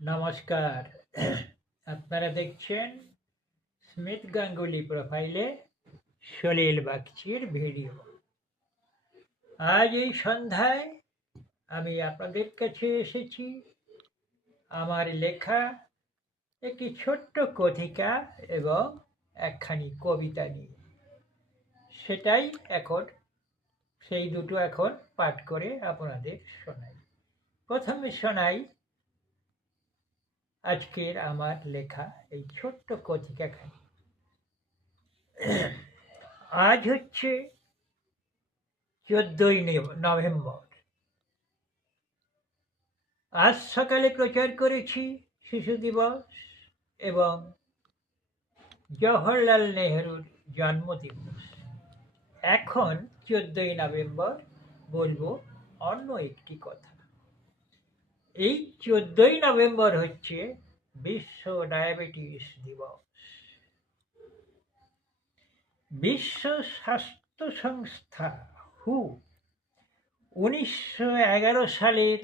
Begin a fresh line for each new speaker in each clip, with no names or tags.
নমস্কার। আপনারা দেখছেন স্মিথ গাঙ্গুলি প্রোফাইলে সলিল বাগচির ভিডিও আজ এই সন্ধ্যায় আমি আপনাদের কাছে এসেছি। আমার লেখা একটি ছোট্ট কথিকা এবং একখানি কবিতা নিয়ে। সেটাই এখন, সেই দুটো এখন পাঠ করে আপনাদের শোনাই। প্রথমে শোনাই আজকের আমার লেখা এই ছোট্ট কথিকাখানি আজ হচ্ছে চোদ্দই নভেম্বর। আজ সকালে প্রচার করেছি শিশু দিবস এবং জওহরলাল নেহরুর জন্মদিবস। এখন চোদ্দই নভেম্বর বলব অন্য একটি কথা। এই চোদ্দই নভেম্বর হচ্ছে বিশ্ব ডায়াবেটিস দিবস। বিশ্ব স্বাস্থ্য সংস্থা হু উনিশশো এগারো সালের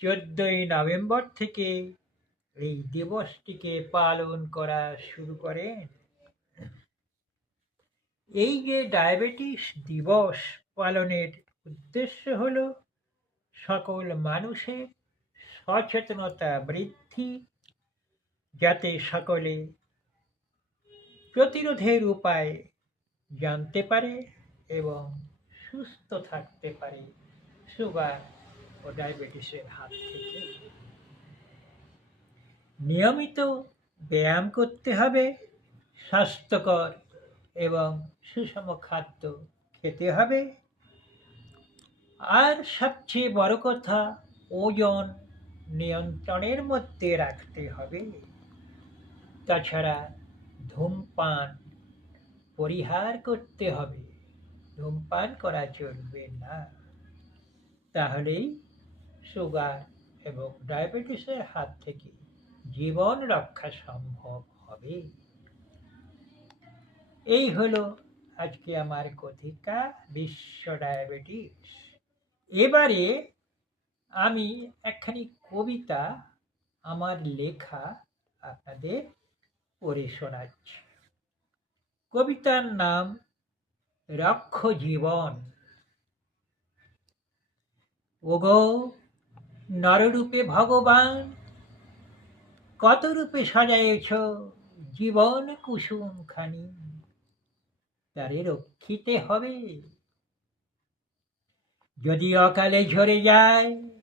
চোদ্দই নভেম্বর থেকে এই দিবসটিকে পালন করা শুরু করেন। এই যে ডায়াবেটিস দিবস পালনের উদ্দেশ্য হলো সকল মানুষের সচেতনতা বৃদ্ধি যাতে সকলে প্রতিরোধের উপায় জানতে পারে এবং সুস্থ থাকতে পারে সুগার ও ডায়াবেটিসের হাত থেকে। নিয়মিত ব্যায়াম করতে হবে, স্বাস্থ্যকর এবং সুষম খাদ্য খেতে হবে। আর সবচেয়ে বড় কথা, ওজন নিয়ন্ত্রণের মধ্যে রাখতে হবে। তাছাড়া ধূমপান পরিহার করতে হবে। ধূমপান করা চলবে না। তাহলেই সুগার এবং ডায়াবেটিসের হাত থেকে জীবন রক্ষা সম্ভব হবে। এই হলো আজকে আমার কথিকা বিশ্ব ডায়াবেটিস। এবারে আমি একখানি কবিতা আমার লেখা আপনাদের পড়ে শোনাচ্ছি। কবিতার নাম রক্ষ জীবন। ওগো, নররূপে ভগবান কত রূপে সাজাইছ জীবন কুসুম খানি তারে রক্ষিতে হবে। যদি অকালে ঝরে যায়